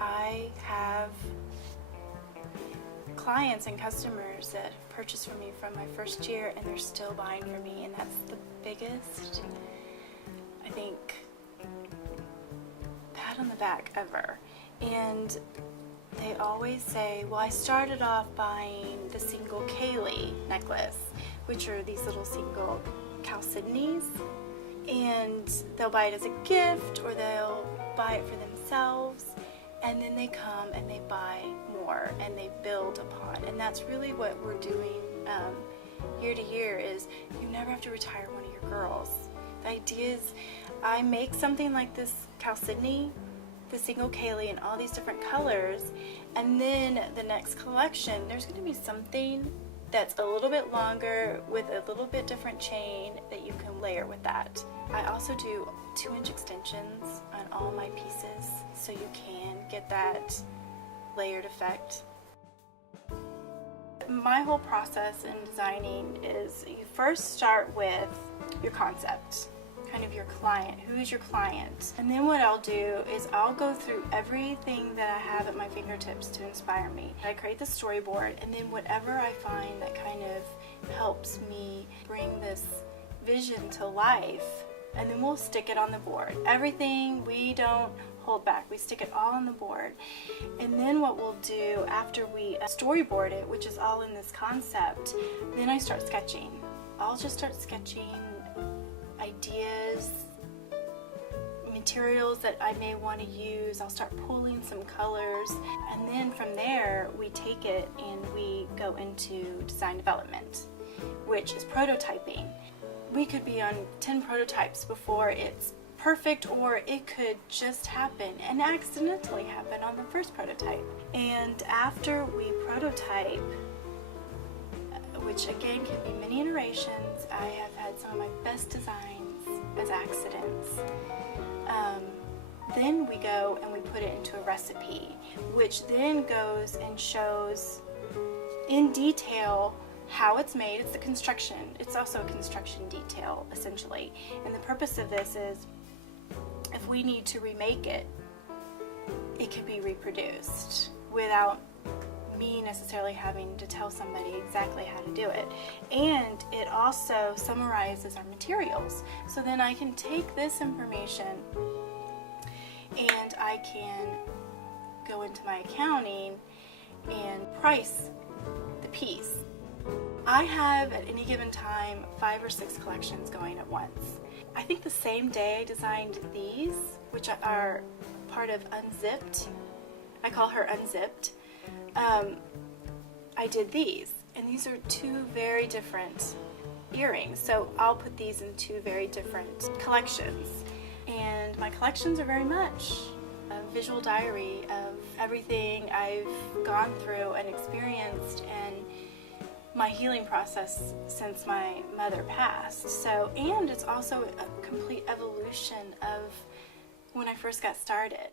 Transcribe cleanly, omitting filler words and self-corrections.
I have clients and customers that purchased from me from my first year, and they're still buying from me, and that's the biggest, I think, pat on the back ever. And they always say, well, I started off buying the single Kaylee necklace, which are these little single chalcedonies, and they'll buy it as a gift or they'll buy it for themselves, and then they come and they buy more and they build upon. And that's really what we're doing year to year, is you never have to retire one of your girls. The idea is I make something like this chalcedony, the single Kaylee, in all these different colors, and then the next collection there's going to be something that's a little bit longer with a little bit different chain that you can layer with that. I also do 2-inch extensions on all my pieces so you can get that layered effect. My whole process in designing is you first start with your concept, kind of your client. Who is your client? And then what I'll do is I'll go through everything that I have at my fingertips to inspire me. I create the storyboard, and then whatever I find that kind of helps me bring this vision to life, and then we'll stick it on the board. Everything, we don't hold back. We stick it all on the board. And then what we'll do after we storyboard it, which is all in this concept, then I start sketching. I'll just start sketching ideas, materials that I may want to use. I'll start pulling some colors, and then from there we take it and we go into design development, which is prototyping. We could be on 10 prototypes before it's perfect, or it could just happen and accidentally happen on the first prototype. And after we prototype, which again can be many iterations, I have had some of my best designs as accidents. Then we go and we put it into a recipe, which then goes and shows in detail how it's made. It's the construction. It's also a construction detail, essentially. And the purpose of this is, if we need to remake it, it can be reproduced without me necessarily having to tell somebody exactly how to do it. And it also summarizes our materials. So then I can take this information and I can go into my accounting and price the piece. I have at any given time 5 or 6 collections going at once. I think the same day I designed these, which are part of Unzipped. I call her Unzipped. I did these, and these are 2 very different earrings, so I'll put these in 2 very different collections. And my collections are very much a visual diary of everything I've gone through and experienced, and my healing process since my mother passed. So, and it's also a complete evolution of when I first got started.